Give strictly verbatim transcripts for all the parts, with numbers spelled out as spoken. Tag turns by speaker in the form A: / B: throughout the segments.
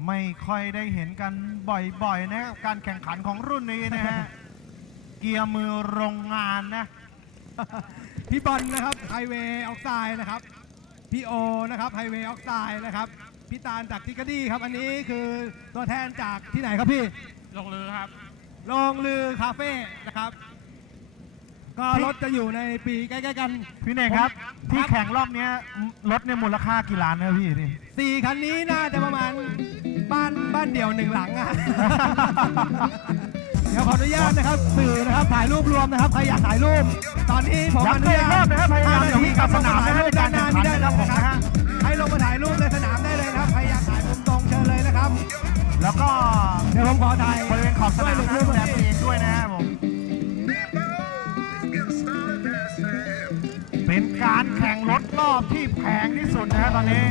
A: ไม่ค่อยได้เห็นกันบ่อยๆนะการแข่งขันของรุ่นนี้นะฮะ เกียร์มือโรงงานนะ
B: พี่บอลนะครับไฮเวย์ออกไซด์นะครับพี่โอนะครับไฮเวย์ออกไซด์นะครับพี่ตาลจากทิกดี้ครับอันนี้คือตัวแทนจากที่ไหนครับพี่
C: ลงเรือครับ
B: ลงลือคาเฟ่นะครับก็รถจะอยู่ในปีใกล้ๆกัน
A: พี่เน่งครับที่แข่งรอบนี้รถเนี่ยมูลค่ากี่ล้านนะพี่นี่
B: สี่คันนี้น่าจะประมาณบ้านบ้านเดี่ยวหนึ่งหลังอะ เดี๋ยวขออนุญาตนะครับสื่อนะครับถ่ายรูปรวมนะครับใครอยากถ่ายรูปตอนนี้ผมอนุญาต
A: นะครับพยายามจะวิ่งกับสนามให้การแข่งขันนะครับผมนะฮะ
B: ให้ลงมาถ่ายรูปในสนามได้เลยนะครับใครอยากถ่ายมุมตรงเชิญเลยนะครับ
A: แล้วก็
B: เดี๋ยวผมขอถ่าย
A: บริเวณขอบสนามนะดูแลตัวเองด้วยนะครับผมเป็นการแข่งรถรอบที่แพงที่สุดนะฮะตอนนี้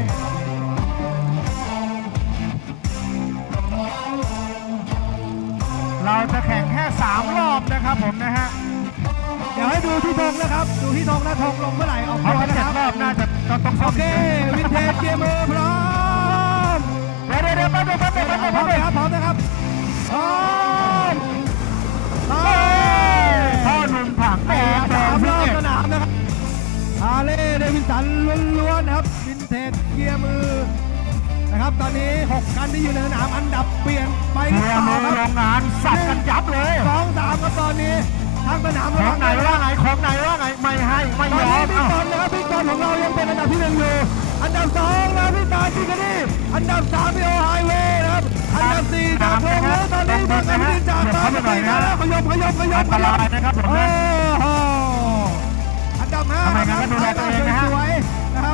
A: เราจะแข่งแค่สามรอบนะครับผมนะฮะ
B: เดี๋ยวให้ดูที่ธงนะครับดูที่ธงนะธงลงเมื่อไหร่ออก
A: เพราะ
B: ตัว
A: ว่า
B: นะ
A: เจ็
B: ค
A: ด
B: รับ
A: รอบน่าจะต้องต้อง
B: โอเควินเทจเกียร์มือพร้อม
A: เดี๋ยวเดี๋ยวเดี๋ยวแป๊บเดียวแป๊บเดียวแป๊บเดียว
B: พร้
A: แป๊
B: อบ ม
A: เดียว
B: นะครับพร้อมนะครับพร้อมพร้อม
A: พ่อหนุ่มถังแดงแด
B: สาง ม
A: พิ
B: รอบ
A: เศษ
B: สนามนะครับฮาร์เลย์เดวิสันล้วนๆนะครับวินเทจเกียร์มือนะครับตอนนี้หกคันที่อยู่ในสนามอันดับเปลี่ยนไปหรือ
A: เกีย
B: เป
A: ร์
B: ล่า
A: มือ
B: ครับ
A: โรงงานสับกันยับเลย
B: สองสามครับตอนนี้ทางสนาม
A: ของไหนว่าไงของไหนว่าไงไม่ให้ไม่
B: ตอน
A: ยอ
B: นี้
A: ม
B: พี่บอลนะครับพี่บอลของเรายังเป็นอันดับที่หนึ่งอยู่อันดับสองนะพี่ตาจิกานีอันดับสามพี่โอไฮเวย์นะครับอันดับสี่จากโรงเรียนตอนนี้มากันที่จากตาจิกานีแล้วขยบขยบขย
A: อั
B: บ
A: น
B: ข
A: ต
B: ย
A: รา
B: บ
A: ยนะครับผม
B: โอ้
A: นะ
B: โหอันดับห้า
A: ทำไมงั้นก็ดูแลตัวเองนะฮะ
B: สวยๆนะครับ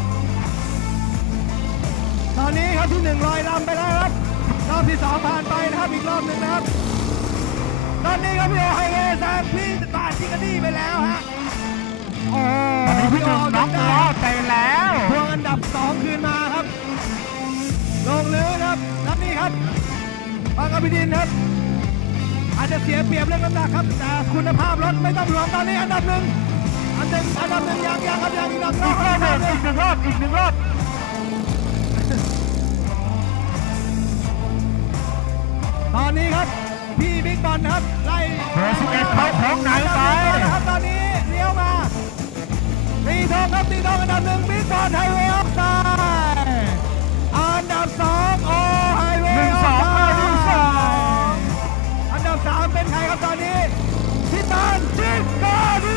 B: ตอนนี้ครับที่หนึ่งลอยลำไปแล้วครับรอบที่สองผ่านไปนะครับอีกรอบหนึ่งนะครับตอนนี้ครับพี่โอไฮเวย์แซงพี่ตาจิกานีไปแล้วฮะโอ้
A: ตอนนี้พี่หนุ่มน็อกล้อใจแล้ว
B: ทวงอันดับสองคืนมาครับลงลื้อครับแล้วนี่ครับบางกะปิดินครับอาจจะเสียเปรียบเรื่องน้ำหนักครับแต่คุณภาพรถไม่ต้องห่วงตอนนี้อันดับหนึ่งอันหนึ่งอันดับหนึ่งยังยังครับยังอีกรอบ
A: อีกรอบหนึ่งอีกหนึ่งรอบอีกหนึ่งรอบ
B: ตอนนี้ครับพี่บิ๊กบอลครับไล่
A: เบอร์สิบเอ็ดเขาของไหนไป
B: ครับตอนนี้เลี้ยวมาตีทองครับตีทองอันดับหนึ่งบิ๊กบอลไฮเวย์ออฟไซด์อันดับสองโอไฮเว
A: หนึ่
B: ย์
A: ง
B: ออ
A: ส
B: ฟ
A: อง
B: ไซ
A: หนึ่งสอง
B: ด์อันดับสามเป็นใครครับตอนนี้พี่ตาลจิกกานี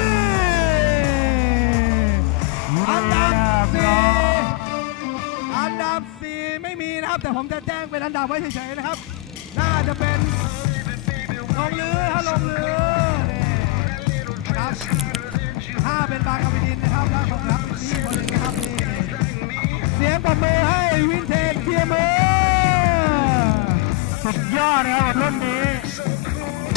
B: อันดับสี่อันดับสี่ไม่มีนะครับแต่ผมจะแจ้งเป็นอันดับไว้เฉยๆนะครับน่าจะเป็นลงเรือถ้าลงเรือนี่นะครับถ้าเป็นบางกะปิดินนะครับแล้วผมรับนี่คนหนึ่งนะครับนี่เสียงปรบมือให้วินเทจเกียร์มือ
A: สุดยอดนะครับรุ่นนี้